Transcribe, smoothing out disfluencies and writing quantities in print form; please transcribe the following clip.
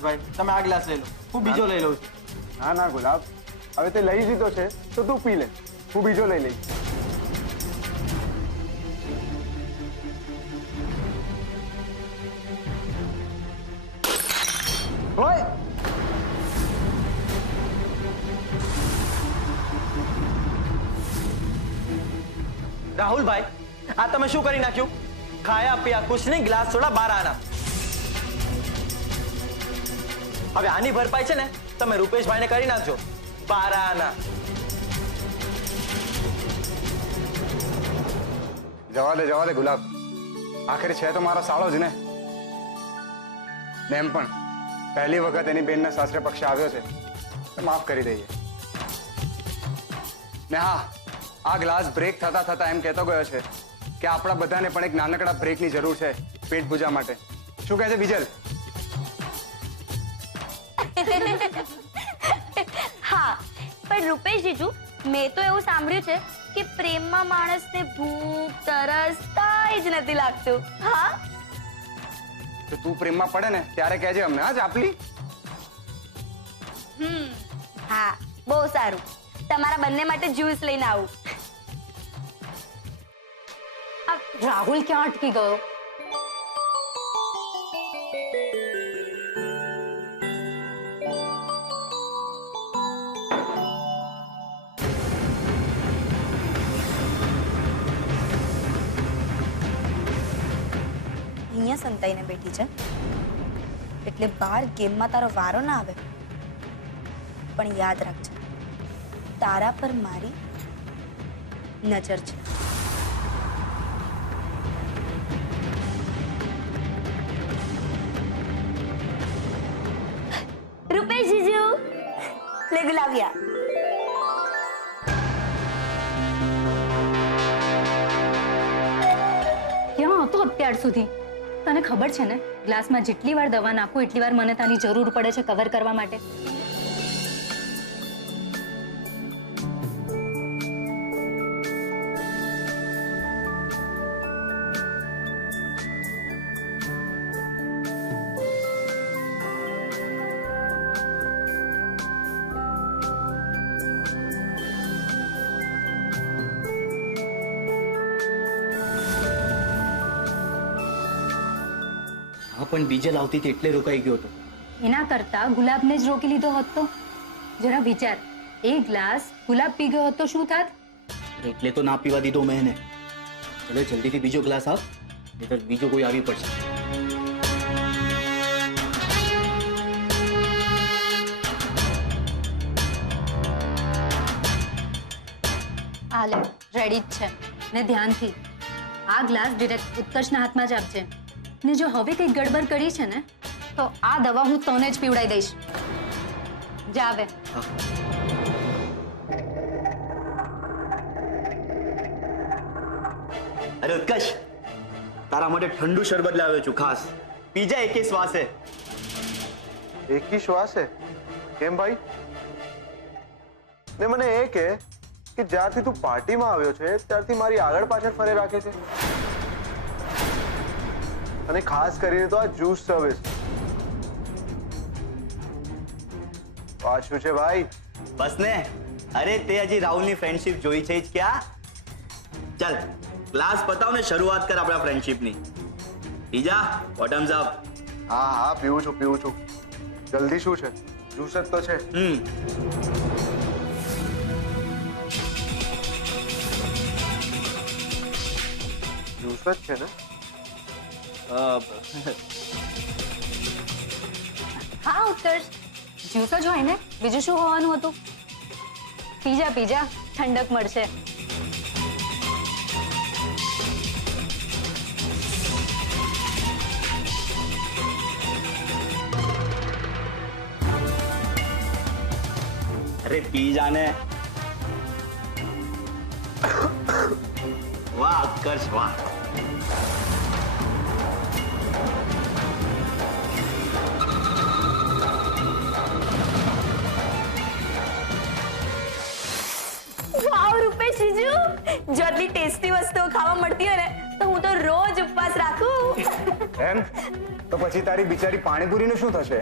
રૂપેશભાઈ, તમે આ ગ્લાસ લઈ લો, હું બીજો લઈ લઉં છું. ના ના ગુલાબ, હવે તે લઈ લીધો છે તો તું પી લે, હું બીજો લઈ લઈશ. ઓય રાહુલભાઈ, આ તમે શું કરી નાખ્યું? ખાયા પીયા કુછ નહીં, ગ્લાસ થોડા બાર આના. હવે આની ભરપાઈ છે ને તમે રૂપેશભાઈને કરી નાખજો. 12 આના. જવા દે ગુલાબ, આખરે છે તો મારો સાળો જ ને. એમ પણ પહેલી વખત એની બેનના સાસરે પક્ષે આવ્યો છે તો માફ કરી દઈએ. ને હા, આ ગ્લાસ બ્રેક થતા થતા એમ કહેતો ગયો છે કે આપણા બધાને પણ એક નાનકડા બ્રેકની જરૂર છે પેટ પૂજા માટે. શું કહે છે બીજલ? હા, પણ રૂપેશ જીજુ, મેં તો એવું સાંભળ્યું છે કે પ્રેમમાં માણસને ભૂખ તરસ કાંઈ જ નથી લાગતું. હા, તો તું પ્રેમમાં પડે ને ત્યારે કહેજે અમને. હા ચાપલી. હા, બહુ સારું. તમારા બંને માટે જ્યુસ લઈને આવું. રાહુલ ક્યાં અટકી ગયો? અહીંયા સંતાઈને બેઠી છે એટલે બહાર ગેમમાં તારો વારો ના આવે. પણ યાદ રાખજે, તારા પર મારી નજર છે. રૂપેશ જીજુ, લે ગુલાબિયા. ક્યાં હતો અત્યાર સુધી? તને ખબર છે ને, ગ્લાસમાં જેટલી વાર દવા નાખું એટલી વાર મને તારી જરૂર પડે છે કવર કરવા માટે. પણ બીજે લાવતી હતી એટલે રોકાઈ ગયો હતો. એના કરતા ગુલાબને જ રોકી લીધો હોત તો? જરા વિચાર, એ ગ્લાસ ગુલાબ પી ગયો હોત તો શું થાત? એટલે તો ના પીવા દીધો મેં એને. ચલો જલ્દીથી બીજો ગ્લાસ આપ, નહીતર બીજો કોઈ આવી પડશે. આ લે, રેડી જ છે. ને ધ્યાનથી, આ ગ્લાસ ડિરેક્ટ ઉત્કર્ષના હાથમાં જ આપજે. ને જો હવે કંઈ ગડબડ કરી છે ને તો આ દવા હું તને જ પીવડાવી દઈશ. જા આવે. અરે ઉત્કર્ષ, તારા માટે ઠંડુ શરબત લાવ્યો છું ખાસ. પીજા એકે શ્વાસે. એકી શ્વાસે? કેમ ભાઈ? ને મને એ કે જ્યારથી તું પાર્ટીમાં આવ્યો છે ત્યારથી મારી આગળ પાછળ ફરે રાખે છે, અને ખાસ કરીને તો આ જ્યુસ સર્વિસ. આ શું છે ભાઈ? બસ ને, અરે તે હજી રાહુલની ફ્રેન્ડશિપ જોઈ છે જ ક્યાં? ચાલ ક્લાસ પતાવ ને શરૂઆત કર આપણા ફ્રેન્ડશિપની. બીજા બોટમ્સ અપ. હા હા, પીવું છું. જલ્દી શું છે? જ્યુસ જ તો છે. જ્યુસ જ છે ને? હા ઉત્કર્ષ, જ્યુસ જ હોય ને, બીજું શું હોવાનું હતું? પીજા ઠંડક મળશે. અરે પી જાને. વાહ ઉત્કર્ષ વાહ. વાવ રૂપેશ જીજુ, જો આટલી ટેસ્ટી વસ્તુઓ ખાવા મળતી હોય ને તો હું તો રોજ ઉપવાસ રાખું. એમ? તો પછી તારી બિચારી પાણીપુરીનું શું થશે?